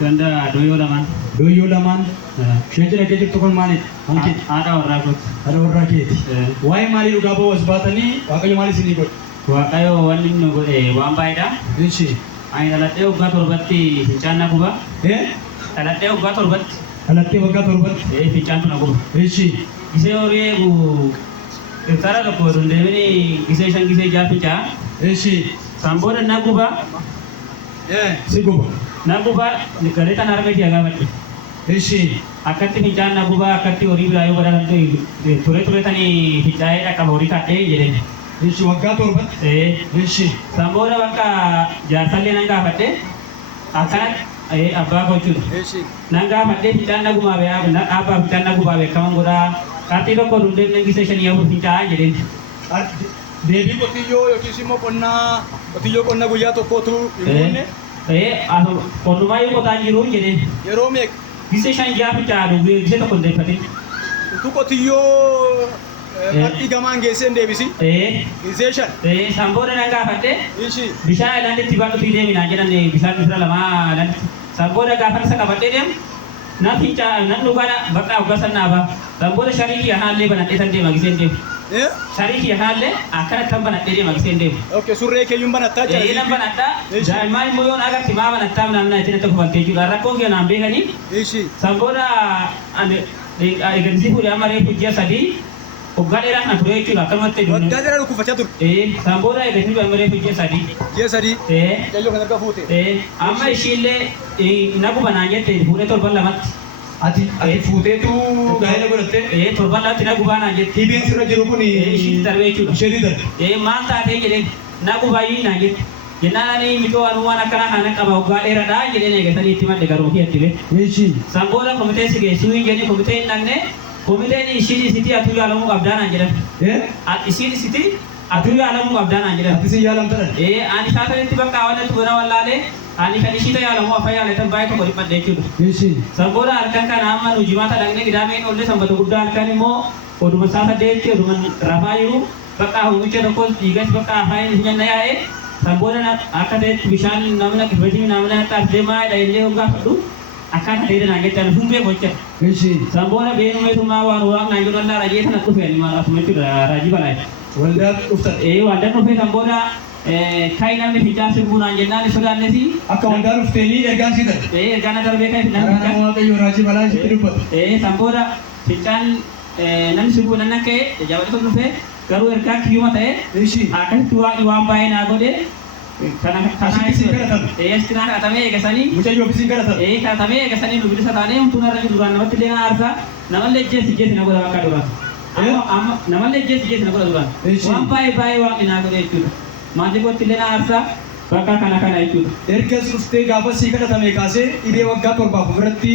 Ganda doyo laman. Doyyoo lamaan isheen jedhamtee jirtu kun maaliidha? Hanqi Haadha warraa kooti. haadha warraa keeti. Waa'ee maalii dhugaa ba'uu as baatanii Waaqayyo maal isinii godhe? Waaqayyo wanni nu godhe waan baay'eedha. Ishii. Ani dhaladhee waggaa torbatti fincaan na guba. Dhaladhee waggaa torbatti. Dhalattee waggaa torbatti. Fincaan tuna guba. Ishii. Gisee horii eegu irtaara tokko osoo hin deemini gisee shan gisee ja'a fincaa. Ishii. Sambooda na guba. Si guba. Na guba garee tan harmeetii agaafadhe. Ishii. Akkatti fincaan na guba akkatti horii biraa yoo godhatan ture tanii fincaa'ee dhaqqaba horii taa'ee jedheen. Ishii waggaa torbatti. Ishii. Sambooda bakka jaarsallee nan gaafadhe akkanatti abbaa gochuudha. Ishii. Nan gaafadhe fincaan na gumaa beekaa abbaa fincaan na gumaa beekaman godhaa qaartii tokko dundee gisee shanii afur fincaa'aa jedheen. Deebii qotiyyoo yookiis immoo qotiyyoo qonna guyyaa tokkootu hin buune. Qonnumaa yoo qotaan jiru jedheen. Yeroo meeqa? Gisee shan ja'a fincaa'aa gisee tokko hin deeffatin. Utuu qotiyyoo Ati gamaan geessee deebisi. Gisee shan. Sambooda nan gaafadhe. Ishii. Bishaan ilaandeetti baadhuutii deeminaa jedhan bishaan misira lamaa ilaandeetti. Sambooda gaafa isa qabadhee deemu nan fincaa nan dhugaadha bakka hoggasan naafaa. Sambooda shariikii haallee banadhee tan deema giseen deemu. Shariikii haallee akkana kan banadhee deema giseen deemu. Okay, surree keeyyuun banattaa jira. Nan banadhaa. Daa'imman immoo yoon agarti maa banattaa namna itti natti kufattee jiru. Rakkoo kee naan beekanii. Ishii. Sambooda eegansi fuudhee amma reefu ji'a sadii. Waggaa dheeraa kana ture jechuudha akkanumatti. Waggaa dheeraa dhukkubfachaa ture. Sambooda eegansi fuudhee amma reefu ji'a sadii. Ji'a sadii. Jallo kan argaa fuute. Amma ishiillee naguma naan jette fuudhee torban lamatti. Ati fuuteetu gaa'ela godhattee. Torban lamatti nagubaa naan jette. Dhibeen sirra jiru kun ishiitti darbee jechuudha. Isheetti darbe. Maal taatee jedhee nagubaayyii naan jette. Jennaan ani mitoo waan akkanaa kana qaba waggaa dheeraadhaa jedheen eegatanii itti madde garuu fi atti bee. Ishii. Sambooda komitee si geessuu hin jenne komitee hin dhaqne. Komiteen ishiin isitii atuu yaalamuu qabdaan aan jedhan. Isiin isitii atuu yaalamuu qabdaan aan jedhan. Ati si yaalamtadha. Ani saasanitti bakka awwaalatti bona wallaalee ani kan ishiita yaalamuu afaan yaaletan baay'ee tokko dhiphatee jechuudha. Ishii. Sambooda halkan kana amma nu jimaata dhaqnee gidaameen ollee sanbata guddaa halkan immoo oduma saafadee jechuudha oduma rafaa jiru bakka hawwicha tokko dhiigas bakka afaan hin nyanna yaa'ee sambooda akka ta'etti bishaan namna qirbeetii namna taasisee maayidha illee hoggaa fadhu. Akan ada dengan kita humbe bocor. Ishii. Sambora benu itu mawan uang nanti orang raja itu nak kufen malah semua itu raja balai. Waldaa dhuftan. Waldaa dhufee sambora kainaan ni fincaan sirbuun aan jennaan sudah nasi. Akka waldaa dhufteenii ergaan si darbe. Ergaan darbee kan fincaan. Karaan Waaqayyo raajii balaa isitti dubbatu. Sambora fincaan namni sirbuun nan ka'e jaawwatu dhufee garuu ergaan kiyyuma ta'e. Ishii. Akkasitti waan baay'ee naa godhe. Asitti kadhatame. Istinaa kadhatamee eegasanii. Mucayyoo ofisiin kadhatame. Kadhatamee eegasanii nu bilisa taanee humtuun irra jiru duraan namatti illee aarsaa namallee jeesi na godha bakka duraan. Namallee jeesi na godha duraan. Waan baay'ee waaqni naa godhe jechuudha. Maatii kootti illee aarsaa bakka kana jechuudha. Erga dhuftee gaafa sii kadhatame kaasee dhibee waggaa torbaaf ofirratti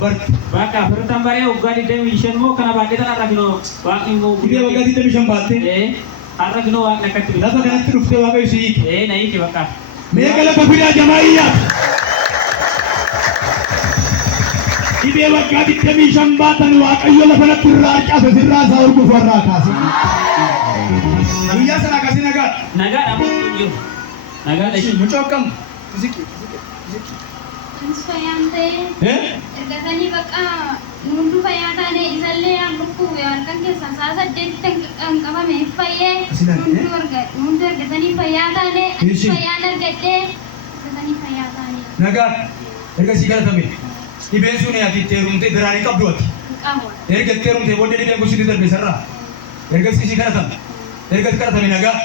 barti. Bakka ofirratti baree waggaa 25 immoo kana baay'ee tan arra kinoo waaqni immoo. Dhibee waggaa 25 baattee. Har'a kinoo waaqni akkatti. Lafa kanatti dhuftee Waaqayyo si hiike. Na hiike bakka. Mee galata fidaa jamaayyaa. Dhibee waggaa 25 baatan Waaqayyo lafa natti irraa caase sirraa isaa urguuf warraa kaase. Guyyaa sana akkasii nagaa. Nagaadha mucuu jiru. Nagaadha Ishii mucoo akkam? Fizikii. Fayyantee ergasanii bakka hundu fayyaa taane isallee aan dhukkuu halkan keessa saa 8 kan qabame fayyee hundu ergasanii fayyaa taane fayyaan argadhee ergasanii fayyaa taane. Nagaa ergasii kadhatame dhibeen sun ati itti heerumtee biraanii qabdu ati. Qabu. Erga itti heerumtee booddee dhibeen kun sitti darbe sarara. Ergasii si kadhatame. Ergasii kadhatame nagaa.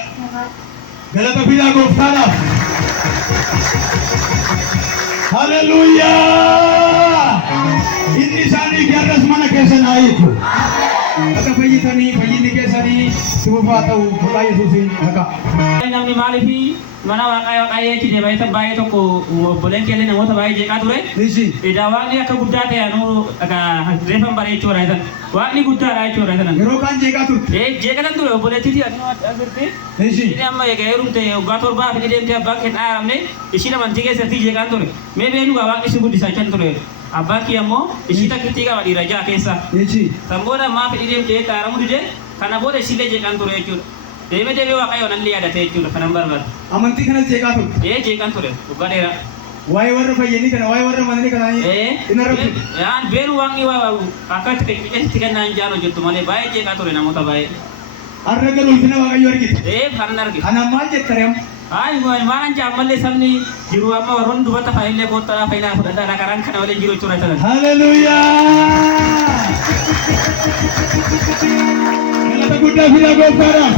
Galata fidaa gooftaadhaaf. Hallelujah! Inni isaanii garras mana keessan haa hiiku. Akka fayyinni keessanii sibuufaa ta'u maqaa Yesuusiin dhaqa. Namni maaliifi mana waaqayyoo itti deebi'ee baay'ee tokko obboleen keellee namoota baay'ee jeeqaa ture. Edaa waaqni akka guddaa ta'e anuu reeffan bareechuu irraa jiran. Waaqni guddaadha jechuudha jiran. Yeroo kaan jeeqaa turte. Jeeqatan ture obboleettiiti asirratti. Inni amma heerumte waggaa torbaa fi deemtee abbaan kee dhaaramne ishiin amantii keessatti jeeqaan ture. Mee beenu waaqni si guddisachaa ture. Abbaan kee ammoo ishii takkitti qaba dhiira ja'a keessa. Sambooda ammaa fedhii deemtee xaaramu dide kana booda ishiillee jeeqaan ture jechuudha. Deemee waaqayyoon allee yaadate jechuudha kanan barbaada. Amantii kanas jeeqaa turte. Jeeqaan ture waggaa dheeraa. Waa'ee warra fayyanii kana waa'ee warra mananii kana inni irratti. Yaan beenu waaqni akkatti qeqqeessitti kennaan jaalo jettu malee baay'ee jeeqaa ture namoota baay'ee. Har'a garuu ulfina Waaqayyoo argite. Kan argite. Kana maal jetta reem? Maalan jaammallee sabni jiru amma warroonni dubata faayillee koottadhaa faayilaa fudhadhaa karaan kana waliin jiru jechuudha tanan. Haleluuyaa! Galata guddaa fidaa gooftaadhaaf.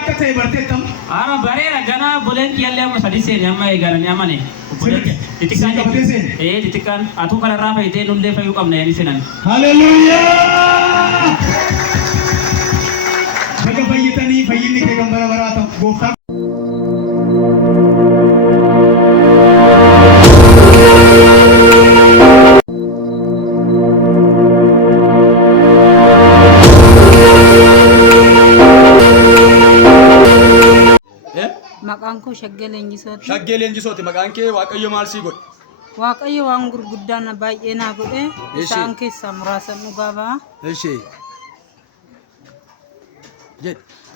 Akka ta'e barteettam. Bareera ganaa boleen kiyyaallee amma sadii seeni amma eegalanii amane. Xixiqqaan jechuudha. Xixiqqaan atuu kanarraa fayyitee nullee fayyuu qabna yaani seenan. Haleluuyaa! Baga fayyitanii fayyinni kee kan bara baraa ta'u gooftaa. Maqaan koo Shaggee Leenjisooti. Shaggee Leenjisooti maqaan kee Waaqayyo maal sii godhe? Waaqayyo waan gurguddaa na baay'ee naa godhe isaan keessaa muraasa dhugaa ba'a.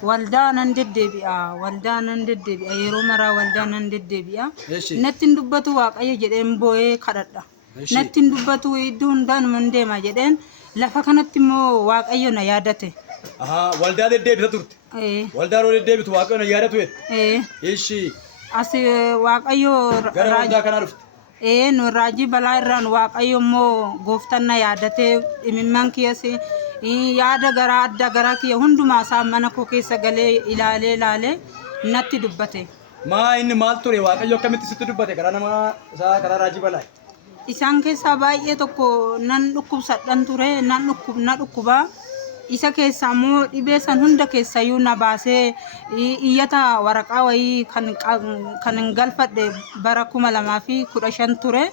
Waldaa nan deddeebi'a yeroo maraa waldaa nan deddeebi'a. Natti hin dubbatu Waaqayyo jedheen boo'ee kadhadha. Natti hin dubbatu iddoo hundaan man deema jedheen lafa kanatti immoo Waaqayyo na yaadate. Waldaa deddeebita turte? Waldaa yeroo deddeebitu Waaqayyo na yaadatu jedhe? Ishi. As Waaqayyo gara waldaa kanaa dhufte? Nu raajii balaa irraan Waaqayyo immoo gooftaan na yaadate imimmaan kiyyas yaada garaa adda garaa kiyya hundumaa isaa mana koo keessa galee ilaalee natti dubbate. Inni maal ture Waaqayyo akkamitti sitti dubbate karaa nama isaa karaa raajii balaa? Isaan keessaa baay'ee tokko nan dhukkubsadhan ture na dhukkubaa. Isa keessaa immoo dhibee san hunda keessayyuu na baasee iyyata waraqaa wayii kan galfadhe bara 2015 ture.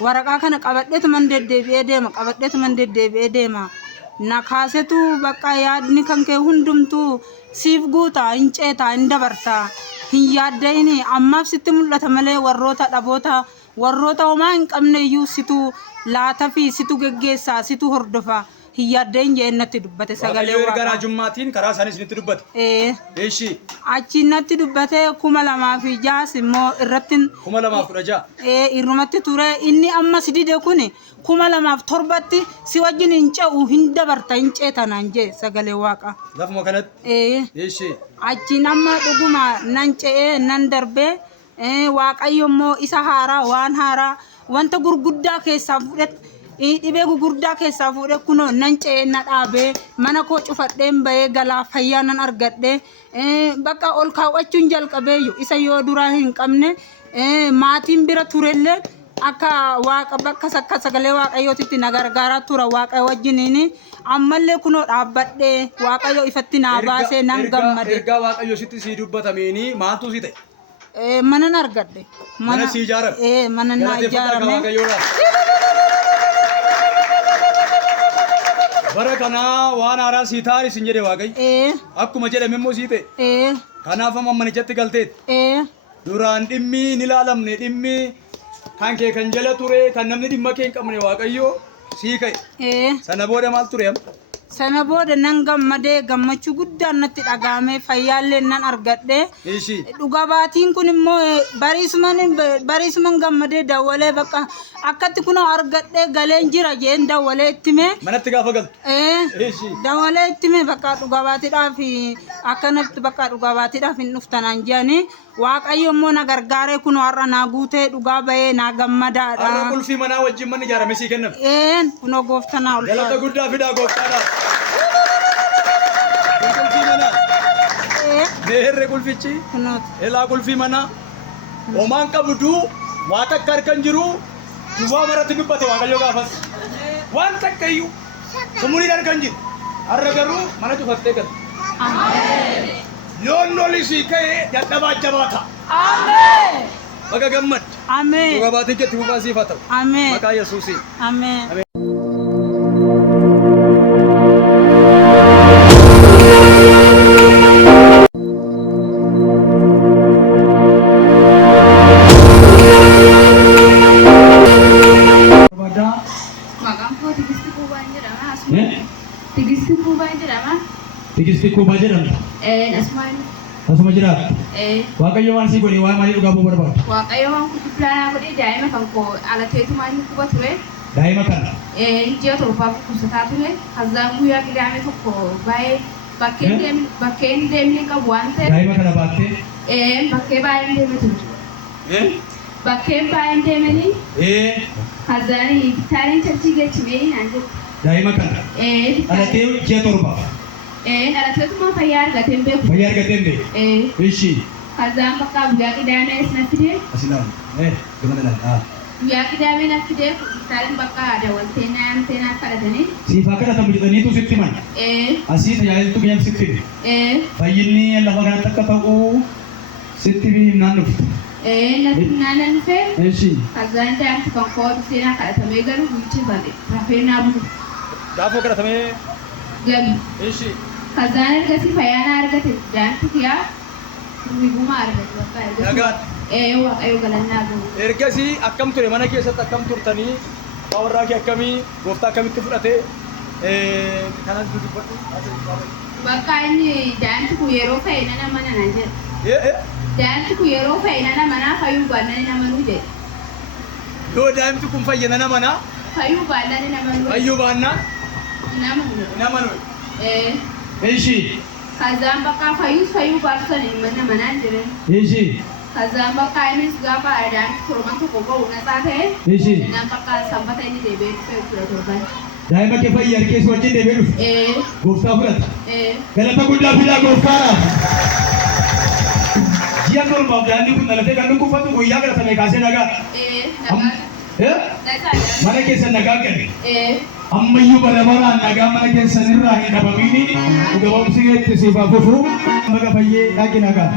Waraqaa kana qabadheetuman deddeebi'ee deema. Na kaasetu bakka yaadni kan kee hundumtuu siif guutaa hin ceetaa hin dabartaa hin yaaddayini ammaaf sitti mul'ata malee warroota dhaboota warroota homaa hin qabne iyyuu situ laata fi situ geggeessaa situ hordofa. Hiyyaddeen jeennatti dubbate sagalee Waaqayyo erga raajummaatiin karaa isaanii isinitti dubbate. Eeshi. Achi natti dubbate 2006 immoo irratti 2016. Irrumatti ture inni amma sidide kuni 2007tti si wajjin hin ce'u hin dabarta hin ceetanaan jee sagalee Waaqa. Lafuma kanatti. Eeshi. Achi nama dhuguma nan ce'ee nan darbee Waaqayyo immoo isa haaraa waan haaraa wanta gurguddaa keessaa fudhate. Dhibee gurguddaa keessaa fuudhee kunoo nan ce'ee na dhaabee mana koo cufadheen bahee galaa fayyaa nan argadhee bakka ol kaawwachuun jalqabeeyyu isa yoo duraa hin qabne maatiin bira turellee akka Waaqa bakka sagalee Waaqayyootitti na gargaaraa tura Waaqa wajjiniin ammallee kunoo dhaabbadhee Waaqayyo ifatti naa baasee nan gammade. Ergaa Waaqayyo sitti sii dubbatameeni maaltu si ta'e? Mana nan argadhe. Mana sii ijaarame? Mana naa ijaarame. Bara kana waan haaraa sii taa'anii sin jedhe Waaqayyo. Akkuma jedhame immoo sii ta'e. Kanaaf amma manichatti galteetti. Duraan dhimmi ni ilaalamne dhimmi kan kee kan jala ture kan namni dhimma kee hin qabne Waaqayyo sii ka'e. Sana booda maal ture amma? Sana booda nan gammadee gammachuu guddaan natti dhagaamee fayyaallee nan argadhe. Dhugaa baatiin kun immoo bariisuman gammadee dawwalee bakka akkatti kunoo argadhee galeen jira jeen dawwalee ittime. Manatti gaafa galtu? Dawwalee ittime bakka dhugaa baatiidhaaf akkanatti bakka dhugaa baatiidhaaf hin dhuftanaan jedhanii Waaqayyo immoo na gargaaree kunoo har'a naa guutee dhugaa bahee naa gammadaadha. Har'a qulfii manaa wajjin manni ijaarame sii kenname? Kunoo gooftaa naa ulfaata. Galata guddaa fidaa gooftaadhaaf. Qulfii manaa? Meerre qulfichi? Elaa qulfii manaa? Homaan qabdu waa takka harkan jiru duwwaa maratti dubbate Waaqayyo gaafas. Waan takka iyyuu sumurii harkan jiru. Har'a garuu mana cufattee galte. Yoon loli sii ka'ee dadhabaa jabaata. Baga gammad. Dhugaa baatiin keetti fufaa siif haa ta'u. Maqaa Yesuusiin. Tigisti Kuubaa jedhama. Tigisti Kuubaa jedhamta? Asuma Asuma jiraata? Waaqayyo waan si godhe waan maalii dhugaa boo barbaadu? Waaqayyo waan gurguddaa godhe daa'ima kan koo alateetumaa inni quba ture. Daa'ima kana. Ji'a torbaaf dhukkubsataa ture. Hazzaan guyyaa qidaame tokko baay'ee bakkeen deemnee qabu waan ta'eef. Daa'ima kana baattee? Bakkee baay'een deeme ture. Bakkeen baay'een deemanii. Hazzaan taariin charchii geechimee naan jedhu. Daa'ima kana. Alatee ji'a torbaaf. Alateetuma fayyaa argateen beeku. Fayyaa argateen beeku. Ishii. Hazzaan bakka guyyaa qidaame natti deemu. Asilaan. Gama dalaan. Guyyaa qidaame natti deemu. Taariin bakka daawwaltee naamtee naaf kadhatanii. Siifaa kadhatamu jedhaniitu sitti himan. Asii tajaajiltu biyyaan sitti himi. Fayyinni lafa kanatti akka ta'u sitti himnaan dhuftu. Natti himnaan dhufee. Ishii. Hazzaan daa'imti kan koo seenaa kadhatamee garuu guyyichi bade. Rafee naa bulu. Gaafoo kadhatamee. Galu. Ishii. Hazzaan ergasii fayyaa argate daa'imti kiyyaa ribuma argate bakka Nagaan. Waaqayyo galannaa gahu. Ergasii akkam ture mana keessatti akkam turtanii warraa kee akkamii gooftaa akkamitti fudhate kanas dubbadhu. Bakka inni daa'imti kun yeroo fe'e nana mana naan jedhe. Daa'imti kun yeroo fe'e nana manaa fayyuu baannani nama nu jedhe. Yoo daa'imti kun fayye nana manaa? Fayyuu baannani nama nu. Fayyuu baannaa? Nama nu. Nama nu. Ishii. Hazzaan bakka fayyuu baatu sana mana manaan jedhe. Ishii. Hazzaan bakka innis gaafa daa'imti torban tokko ga'u nasaa ta'e. Ishii. Naan bakka sanbata inni deebi'ee dhufee ture torban. Daa'ima kee fayyi harkee si wajjin deebi'ee dhufe. Gooftaa fudhata. Galata guddaa fidaa gooftaadhaaf. Ji'a torbaaf daa'imni kun dhalatee kan dhukkubfatu guyyaa kadhatame kaasee nagaa. Mana keessan nagaa gale. Ammayyuu barabaraan nagaa mana keessan irraa hin dhabamini. Dhuga ba'umsi keetti siif hafuufu. Baga fayyee dhaqi nagaa.